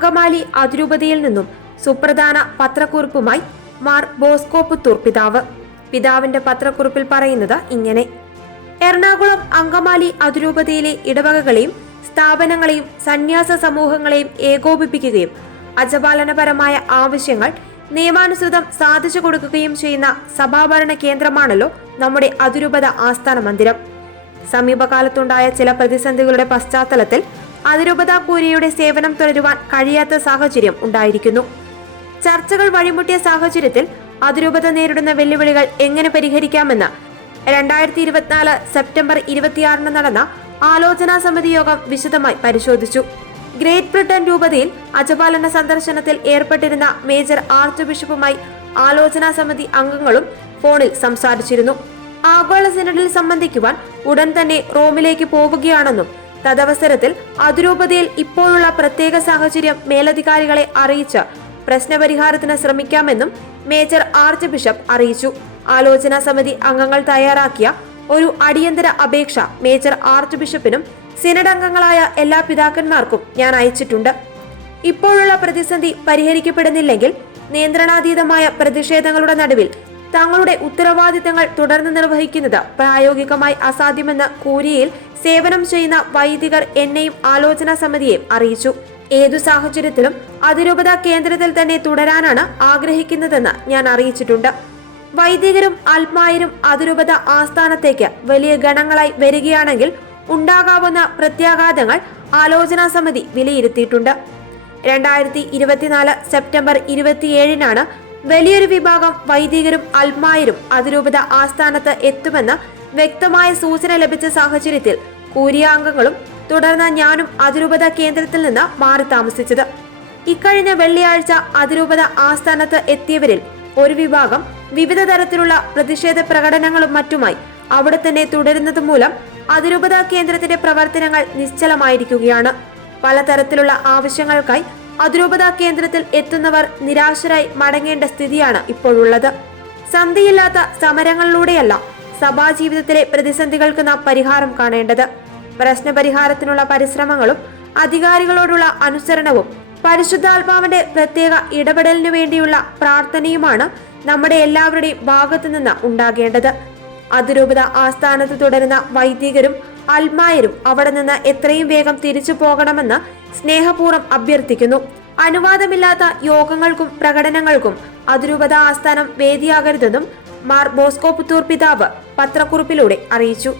അങ്കമാലി അതിരൂപതയിൽ നിന്നും സുപ്രധാന പത്രക്കുറിപ്പുമായി മാർ ബോസ്കോ പുത്തൂർ പിതാവ്. പിതാവിന്റെ പത്രക്കുറിപ്പിൽ പറയുന്നത് ഇങ്ങനെ. എറണാകുളം അങ്കമാലി അതിരൂപതയിലെ ഇടവകകളെയും സ്ഥാപനങ്ങളെയും സന്യാസ സമൂഹങ്ങളെയും ഏകോപിപ്പിക്കുകയും അജപാലനപരമായ ആവശ്യങ്ങൾ നിയമാനുസൃതം സാധിച്ചു കൊടുക്കുകയും ചെയ്യുന്ന സഭാഭരണ കേന്ദ്രമാണല്ലോ നമ്മുടെ അതിരൂപത ആസ്ഥാന മന്ദിരം. സമീപകാലത്തുണ്ടായ ചില പ്രതിസന്ധികളുടെ പശ്ചാത്തലത്തിൽ അതിരൂപത കൂരിയുടെ സേവനം തുടരുവാൻ കഴിയാത്ത സാഹചര്യം ഉണ്ടായിരിക്കുന്നു. ചർച്ചകൾ വഴിമുട്ടിയ സാഹചര്യത്തിൽ അതിരൂപത നേരിടുന്ന വെല്ലുവിളികൾ എങ്ങനെ പരിഹരിക്കാമെന്ന് രണ്ടായിരത്തി ഇരുപത്തിനാല് സെപ്റ്റംബർ ഇരുപത്തിയാറിന് നടന്ന ആലോചനാ സമിതി യോഗം വിശദമായി പരിശോധിച്ചു. ഗ്രേറ്റ് ബ്രിട്ടൻ രൂപതയിൽ അജപാലന സന്ദർശനത്തിൽ ഏർപ്പെട്ടിരുന്ന മേജർ ആർച്ച് ബിഷപ്പുമായി ആലോചനാ സമിതി അംഗങ്ങളും ഫോണിൽ സംസാരിച്ചിരുന്നു. ആഗോള സിനഡിൽ സംബന്ധിക്കുവാൻ ഉടൻ തന്നെ റോമിലേക്ക് പോവുകയാണെന്നും തദവസരത്തിൽ അതിരൂപതയിൽ ഇപ്പോഴുള്ള പ്രത്യേക സാഹചര്യം മേലധികാരികളെ അറിയിച്ച് പ്രശ്നപരിഹാരത്തിന് ശ്രമിക്കാമെന്നും മേജർ ആർച്ച് ബിഷപ്പ് അറിയിച്ചു. ആലോചനാ സമിതി അംഗങ്ങൾ തയ്യാറാക്കിയ ഒരു അടിയന്തര അപേക്ഷ മേജർ ആർച്ച് ബിഷപ്പിനും സിനഡ് അംഗങ്ങളായ എല്ലാ പിതാക്കന്മാർക്കും ഞാൻ അയച്ചിട്ടുണ്ട്. ഇപ്പോഴുള്ള പ്രതിസന്ധി പരിഹരിക്കപ്പെടുന്നില്ലെങ്കിൽ നിയന്ത്രണാതീതമായ പ്രതിഷേധങ്ങളുടെ നടുവിൽ തങ്ങളുടെ ഉത്തരവാദിത്തങ്ങൾ തുടർന്ന് നിർവഹിക്കുന്നത് പ്രായോഗികമായി അസാധ്യമെന്ന് കൂരിയിൽ സേവനം ചെയ്യുന്ന വൈദികർ എന്നെയും ആലോചനാ സമിതിയെയും അറിയിച്ചു. ഏതു സാഹചര്യത്തിലും അതിരൂപത കേന്ദ്രത്തിൽ തന്നെ തുടരാനാണ് ആഗ്രഹിക്കുന്നതെന്ന് ഞാൻ അറിയിച്ചിട്ടുണ്ട്. വൈദികരും ആത്മായരും അതിരൂപത ആസ്ഥാനത്തേക്ക് വലിയ ഗണങ്ങളായി വരികയാണെങ്കിൽ ഉണ്ടാകാവുന്ന പ്രത്യാഘാതങ്ങൾ ആലോചനാ സമിതി വിലയിരുത്തിയിട്ടുണ്ട്. രണ്ടായിരത്തി ഇരുപത്തിനാല് സെപ്റ്റംബർ ഇരുപത്തിയേഴിനാണ് വലിയൊരു വിഭാഗം വൈദികരും അൽമായരും അതിരൂപത ആസ്ഥാനത്ത് എത്തുമെന്ന് വ്യക്തമായ സൂചന ലഭിച്ച സാഹചര്യത്തിൽ കൂരിയാംഗങ്ങളും തുടർന്ന് ഞാനും അതിരൂപത കേന്ദ്രത്തിൽ നിന്ന് മാറി താമസിച്ചത്. ഇക്കഴിഞ്ഞ വെള്ളിയാഴ്ച അതിരൂപത ആസ്ഥാനത്ത് എത്തിയവരിൽ ഒരു വിഭാഗം വിവിധ തരത്തിലുള്ള പ്രതിഷേധ പ്രകടനങ്ങളും മറ്റുമായി അവിടെ തന്നെ തുടരുന്നത് മൂലം അതിരൂപത കേന്ദ്രത്തിന്റെ പ്രവർത്തനങ്ങൾ നിശ്ചലമായിരിക്കുകയാണ്. പലതരത്തിലുള്ള ആവശ്യങ്ങൾക്കായി അതിരൂപത കേന്ദ്രത്തിൽ എത്തുന്നവർ നിരാശരായി മടങ്ങേണ്ട സ്ഥിതിയാണ് ഇപ്പോഴുള്ളത്. സന്ധിയില്ലാത്ത സമരങ്ങളിലൂടെയല്ല സഭാ ജീവിതത്തിലെ പ്രതിസന്ധികൾക്ക് നാം പരിഹാരം കാണേണ്ടത്. പ്രശ്നപരിഹാരത്തിനുള്ള പരിശ്രമങ്ങളും അധികാരികളോടുള്ള അനുസരണവും പരിശുദ്ധാത്മാവിന്റെ പ്രത്യേക ഇടപെടലിനു വേണ്ടിയുള്ള പ്രാർത്ഥനയുമാണ് നമ്മുടെ എല്ലാവരുടെയും ഭാഗത്തു നിന്ന് ഉണ്ടാകേണ്ടത്. അതിരൂപത ആസ്ഥാനത്ത് തുടരുന്ന വൈദികരും അൽമായരും അവിടെ നിന്ന് എത്രയും വേഗം തിരിച്ചു പോകണമെന്ന് സ്നേഹപൂർവം അഭ്യർത്ഥിക്കുന്നു. അനുവാദമില്ലാത്ത യോഗങ്ങൾക്കും പ്രകടനങ്ങൾക്കും അതിരൂപത ആസ്ഥാനം വേദിയാകരുതെന്നും മാർ ബോസ്കോ പുത്തൂർ പിതാവ് പത്രക്കുറിപ്പിലൂടെ അറിയിച്ചു.